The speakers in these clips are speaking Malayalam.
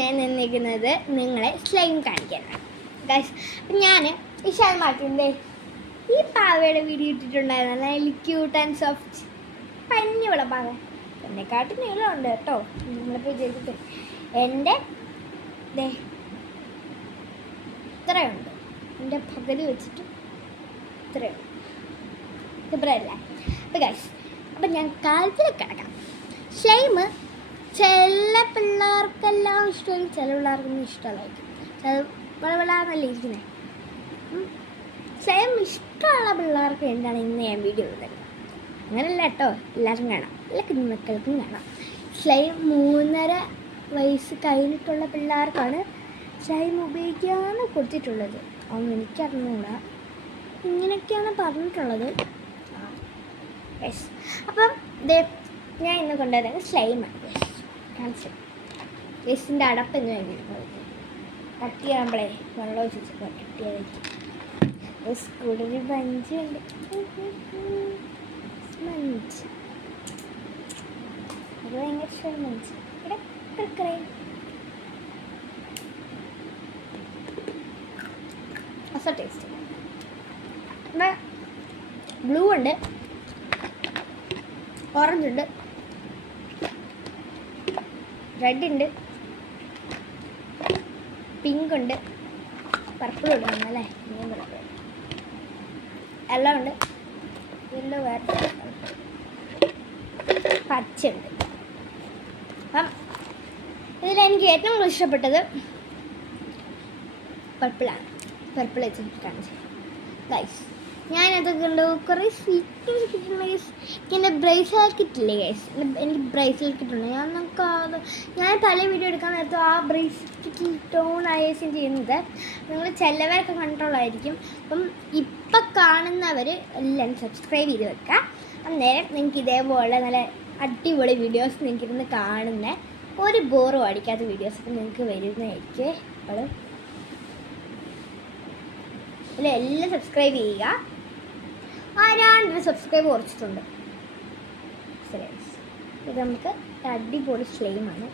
ഞാൻ നിന്നിരിക്കുന്നത് നിങ്ങളെ സ്ലൈം കാണിക്കാനാണ് ഗൈസ്. അപ്പം ഞാൻ വിശാൽ മാർട്ടിൻ്റെ ഈ പാവയുടെ വീഡിയോ ഇട്ടിട്ടുണ്ടായിരുന്നു. നല്ല ക്യൂട്ട് ആൻഡ് സോഫ്റ്റ് പഞ്ഞുള്ള പാവ. എന്നെക്കാട്ടി നീളമുണ്ട് കേട്ടോ, നിങ്ങളിപ്പോൾ വിചാരിച്ചിട്ട്. എൻ്റെ ഇത്രയുണ്ട്, എൻ്റെ പകുതി വെച്ചിട്ട് ഇത്രയുണ്ട്. ഇത്രയല്ല. അപ്പം ഗൈസ്, അപ്പം ഞാൻ കാര്യത്തിലേക്ക് കിടക്കാം. സ്ലൈം ചില പിള്ളേർക്കെല്ലാം ഇഷ്ടമായിരിക്കും, ചില പിള്ളേർക്കൊന്നും ഇഷ്ടമല്ലായിരിക്കും. ചില വളവളാന്നല്ലേ ഇരിക്കുന്നത്. സ്ലൈം ഇഷ്ടമുള്ള പിള്ളേർക്ക് എന്താണ് ഇന്ന് ഞാൻ വീഡിയോ ഇടുന്നത്. അങ്ങനെയല്ല കേട്ടോ, എല്ലാവർക്കും കാണാം, എല്ലാ കുഞ്ഞുമക്കൾക്കും കാണാം. സ്ലൈം 3.5 വയസ്സ് കഴിഞ്ഞിട്ടുള്ള പിള്ളേർക്കാണ് സ്ലൈം ഉപയോഗിക്കാമെന്ന് കൊടുത്തിട്ടുള്ളത്. അതൊന്നും എനിക്കറിഞ്ഞൂടാ, ഇങ്ങനെയൊക്കെയാണ് പറഞ്ഞിട്ടുള്ളത്. യെസ്. അപ്പം ഞാൻ ഇന്ന് കൊണ്ടുവരുന്നത് സ്ലൈമാണ്. കാണിച്ചു യെസിൻ്റെ അടപ്പെന്ന് കഴിഞ്ഞിട്ടുള്ളത് കട്ട് ചെയ്യുമ്പോഴേ വെള്ളം ഒഴിച്ച് കട്ട് ചെയ്യാനായിട്ട്. കൂടെ ഒരു ബഞ്ചുണ്ട്, മഞ്ച്. അത് ഭയങ്കര ഇഷ്ടമാണ് മഞ്ച്. ഇവിടെ കിടക്കറേ അസ ടേസ്റ്റ്. ഇവിടെ ബ്ലൂ ഉണ്ട്, ഓറഞ്ച് ഉണ്ട്, റെഡ് ഉണ്ട്, പിങ്ക് ഉണ്ട്, പർപ്പിൾ ഉണ്ട് അല്ലേ, എല്ലാം ഉണ്ട്, യെല്ലോ വേറെ, പച്ചയുണ്ട്. അപ്പം ഇതിലെനിക്ക് ഏറ്റവും കൂടുതൽ ഇഷ്ടപ്പെട്ടത് പർപ്പിളാണ്. പർപ്പിൾ വെച്ചിട്ട് കാണിച്ചു ഗൈസ്. ഞാനതൊക്കെ കണ്ടു കുറേ സ്വീറ്റ് കിട്ടുന്ന ഗൈസ്. എൻ്റെ ബ്രേസ്ലെറ്റ് കിട്ടില്ലേ ഗൈസ്, എനിക്ക് ബ്രേസ്ലെറ്റ് കിട്ടുന്നുണ്ട്. ഞാൻ പല വീഡിയോ എടുക്കാൻ നേരത്തും ആ ബ്രേസ്ലെറ്റ് ടോൺ ആയേഷൻ ചെയ്യുന്നത് നിങ്ങൾ ചിലവരൊക്കെ കണ്ടിട്ടുള്ളതായിരിക്കും. അപ്പം ഇപ്പം കാണുന്നവർ എല്ലാം സബ്സ്ക്രൈബ് ചെയ്ത് വെക്കുക. അന്നേരം നിങ്ങൾക്ക് ഇതേപോലെ നല്ല അടിപൊളി വീഡിയോസ് നിങ്ങൾക്കിരുന്ന് കാണുന്ന ഒരു ബോറും അടിക്കാത്ത വീഡിയോസൊക്കെ നിങ്ങൾക്ക് വരുന്നതായിരിക്കും. അപ്പോൾ എല്ലാം സബ്സ്ക്രൈബ് ചെയ്യുക. ആരാണ്ടൊരു സബ്സ്ക്രൈബ് കുറച്ചിട്ടുണ്ട്. ഇത് നമുക്ക് അടിപൊളി സ്ലൈമാണ്,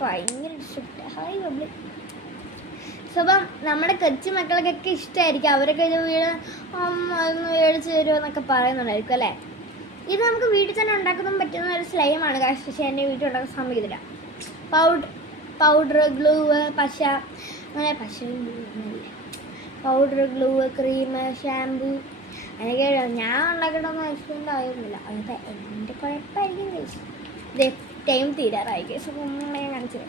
ഭയങ്കര ഇഷ്ടപ്പെട്ട ഹായ് പബ്ലിക്. സോ അപ്പം നമ്മുടെ കൊച്ചു മക്കൾക്കൊക്കെ ഇഷ്ടമായിരിക്കും. അവരൊക്കെ ഇത് അതൊന്ന് മേടിച്ച് തരുമോ എന്നൊക്കെ പറയുന്നുണ്ടായിരിക്കും അല്ലേ. ഇത് നമുക്ക് വീട്ടിൽ തന്നെ ഉണ്ടാക്കാൻ പറ്റുന്ന ഒരു സ്ലൈമാണ് കാശ്. പക്ഷേ എൻ്റെ വീട്ടിൽ ഉണ്ടാക്കാൻ സമയത്തില്ല. പൗഡർ, ഗ്ലൂ, പശ, അങ്ങനെ പശയും പൗഡർ, ഗ്ലൂ, ക്രീം, ഷാമ്പൂ, അതൊക്കെ ഞാൻ ഉണ്ടാക്കിയിട്ടൊന്നും എക്സ്പെൻഡ് ആയിരുന്നില്ല. അതൊക്കെ എൻ്റെ കുഴപ്പമായിരിക്കും കഴിച്ചു. ടൈം തീരാറായി കേസ്. ഞാൻ കാണിച്ചത്